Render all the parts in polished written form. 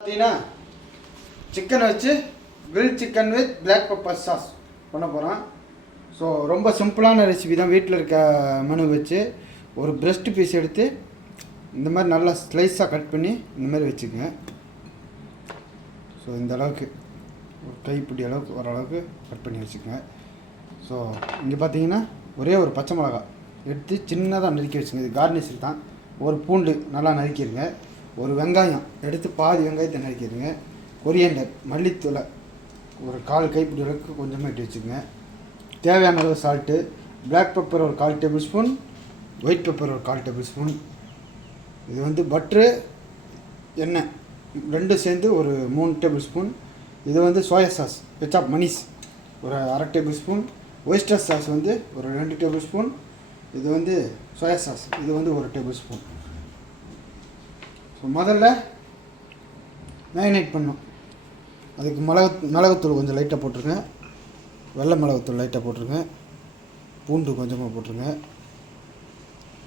பார்த்தீங்கன்னா சிக்கன் வச்சு grill chicken with black pepper sauce பண்ண போகிறோம். ஸோ ரொம்ப சிம்பிளான ரெசிபி தான். வீட்டில் இருக்க மெனு வச்சு ஒரு பிரெஸ்ட் பீஸ் எடுத்து இந்த மாதிரி நல்லா ஸ்லைஸாக கட் பண்ணி இந்த மாதிரி வச்சுக்கோங்க. ஸோ இந்த அளவுக்கு ஒரு கைப்பிடி அளவுக்கு ஓரளவுக்கு கட் பண்ணி வச்சுக்கோங்க. ஸோ இங்கே பார்த்தீங்கன்னா ஒரே ஒரு பச்சை மிளகா எடுத்து சின்னதாக நறுக்கி வச்சுங்க. இது கார்னிஷர் தான். ஒரு பூண்டு நல்லா நறுக்கிடுங்க. ஒரு வெங்காயம் எடுத்து பாதி வெங்காயத்தை நறுக்கிடுங்க. கொரியண்டர் மல்லித்தூளை ஒரு 1/4 கைப்பிடி அளவுக்கு கொஞ்சமாக இட்டு வச்சுக்கோங்க. தேவையான அளவு சால்ட்டு, பிளாக் பெப்பர் ஒரு 1/4 டேபிள் ஸ்பூன், ஒயிட் பெப்பர் ஒரு 1/4 டேபிள் ஸ்பூன். இது வந்து பட்ரு எண்ணெய் ரெண்டும் சேர்ந்து ஒரு 3 டேபிள் ஸ்பூன். இது வந்து சோயா சாஸ் கெச்சாப் மனிஸ் ஒரு 1/2 டேபிள் ஸ்பூன். ஒயிஸ்டர் சாஸ் வந்து ஒரு 2 டேபிள் ஸ்பூன். இது வந்து சோயா சாஸ் இது வந்து 1 டேபிள் ஸ்பூன். ஸோ முதல்ல மேரினேட் பண்ணணும். அதுக்கு மிளகுத்தூள் கொஞ்சம் லைட்டாக போட்டுருங்க. வெள்ளை மிளகுத்தூள் லைட்டாக போட்டுருங்க. பூண்டு கொஞ்சமாக போட்டுருங்க.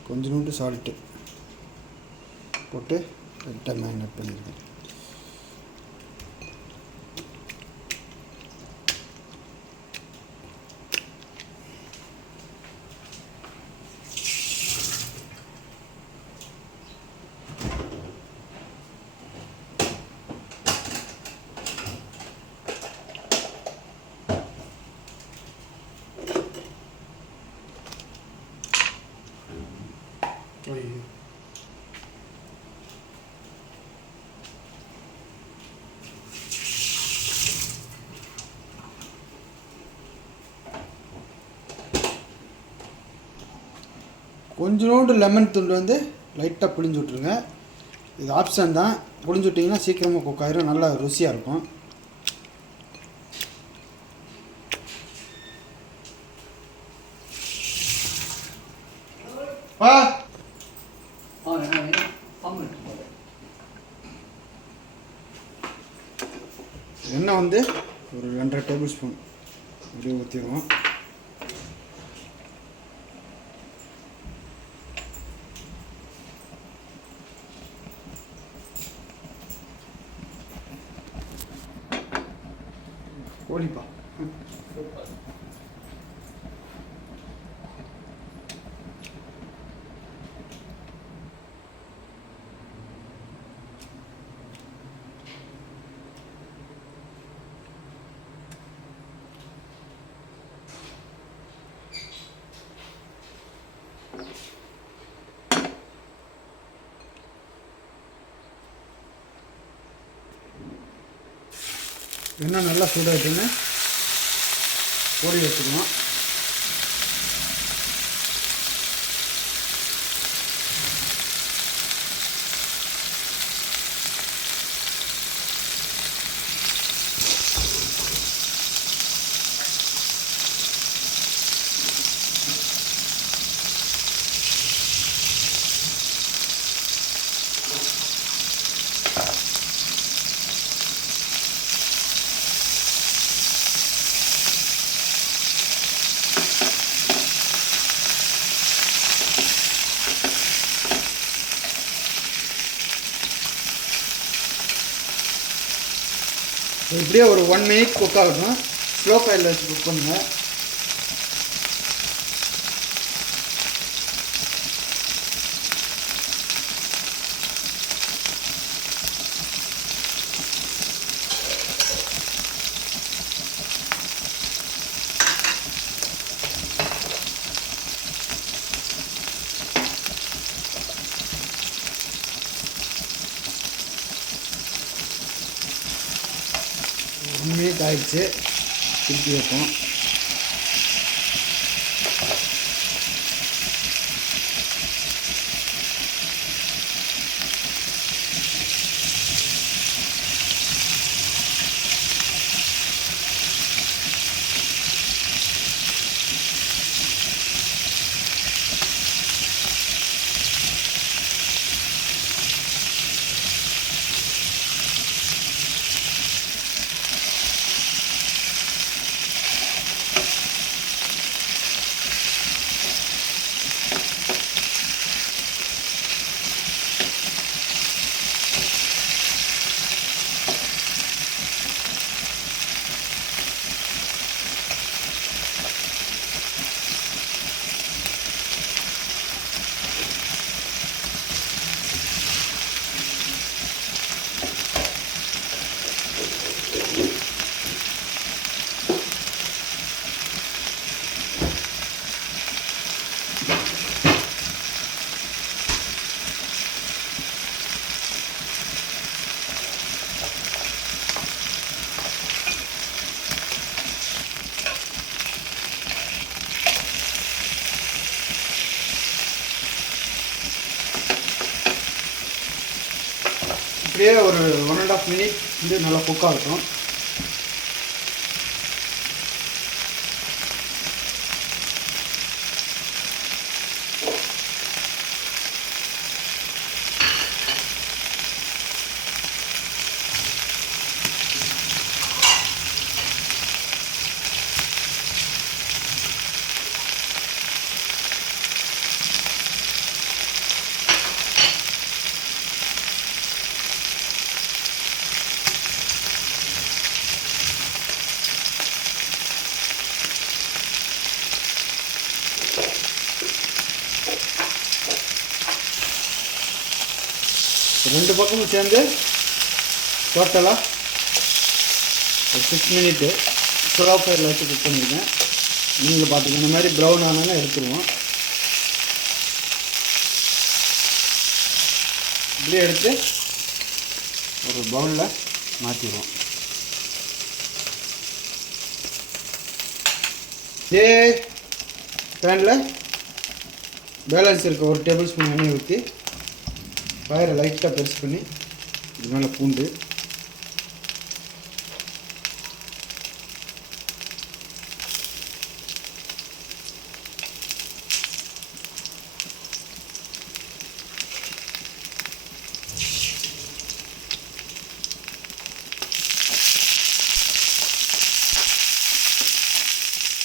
கொஞ்சோண்டு சால்ட்டு போட்டு லைட்டாக மேரினேட் பண்ணிடுங்க. கொஞ்சோண்டு லெமன் துண்டு வந்து லைட்டாக புளிஞ்சு விட்ருங்க. இது ஆப்ஷன் தான். புளிஞ்சு விட்டிங்கன்னா சீக்கிரமாக குக் ஆயிரும், நல்லா ருசியாக இருக்கும். எண்ணெய் வந்து ஒரு 2.5 டேபிள் ஸ்பூன் அப்படியே ஊற்றிடுவோம். கோழிப்பா எண்ணெய் நல்லா சூடாகிட்டுன்னு கோழி வச்சுக்கணும். இப்படியே ஒரு 1 மினிட் குக் ஆகட்டும். ஸ்லோ ஃபயரில் வச்சு குக் பண்ணுங்கள். மினிட் ஆயிடுச்சு. திருப்பி வைப்போம். இப்படியே ஒரு 1.5 மினிட் வந்து நல்லா குக் ஆகட்டும். ரெண்டு பக்கமும் சேர்ந்து டோட்டலாக ஒரு 6 மினிட்டு ஸ்லோ ஃபயரில் வச்சு குக் பண்ணியிருக்கேன். நீங்கள் பார்த்துக்க இந்த மாதிரி ப்ரௌன் ஆனோன்னா எடுத்துருவோம். இப்படியே எடுத்து ஒரு பவுலில் மாற்றிடுவோம். இதே பேனில் பேலன்ஸ் இருக்க 1 டேபிள் ஸ்பூன் எண்ணெய் ஊற்றி ஃபயரை லைட்டாக பெருசு பண்ணி இது மேலே பூண்டு,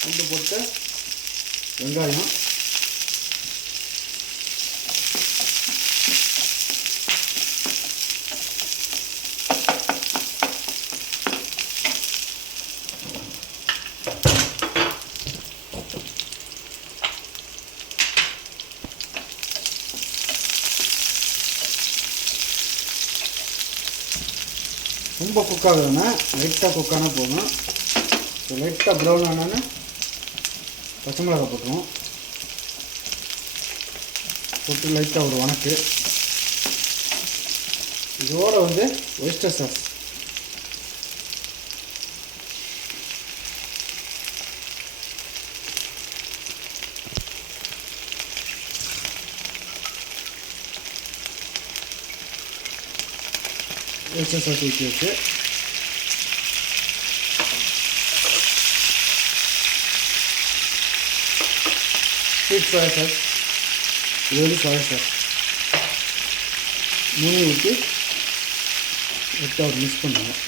பூண்டு போட்டு வெங்காயம், ரொம்ப குக் ஆகுதுன்னா லைட்டாக குக் ஆனால் போதும். ஸோ லைட்டாக ப்ரௌன் ஆனான்னு பச்சை மிளகாய் போட்டுருவோம். போட்டு லைட்டாக ஒரு வணக்கு. இதோடு வந்து ஒயிஸ்டர் சாஸ், ஒயிஸ்டர் சாஸ் ஊற்றி வச்சு ஸ்வீட் சோயா சாஸ், இது வந்து சோயா சாஸ் 3 ஊற்றி லைட்டாக ஒரு மிக்ஸ் பண்ணுவோம்.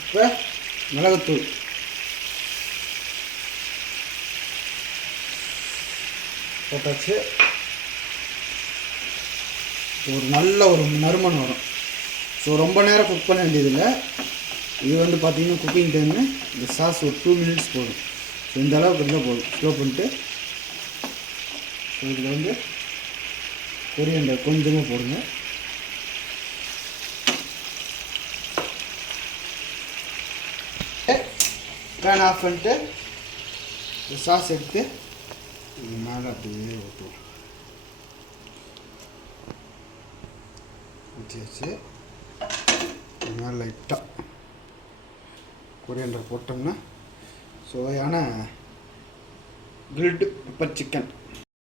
இப்போ மிளகுத்தூள் போட்டாச்சு. ஒரு நல்ல ஒரு நறுமணம் வரும். ஸோ ரொம்ப நேரம் குக் பண்ண வேண்டியதில்லை. இது வந்து பார்த்திங்கன்னா குக்கிங் டைமு இந்த சாஸ் ஒரு 2 மினிட்ஸ் போதும். ஸோ இந்த அளவுக்கு இருந்தால் போதும். ஸ்லோ பண்ணிட்டு ஸோ இதில் வந்து கொரியண்டர் கொஞ்சமாக போடுங்க. பேன் ஆஃப் பண்ணிட்டு இந்த சாஸ் எடுத்து இது மேலே அப்படியே ஊற்றுவோம். ஊற்றியாச்சு. இது மேலே லைட்டாக கொரியண்டர் போட்டோம்னா சுவையான கிரில்டு பெப்பர் சிக்கன்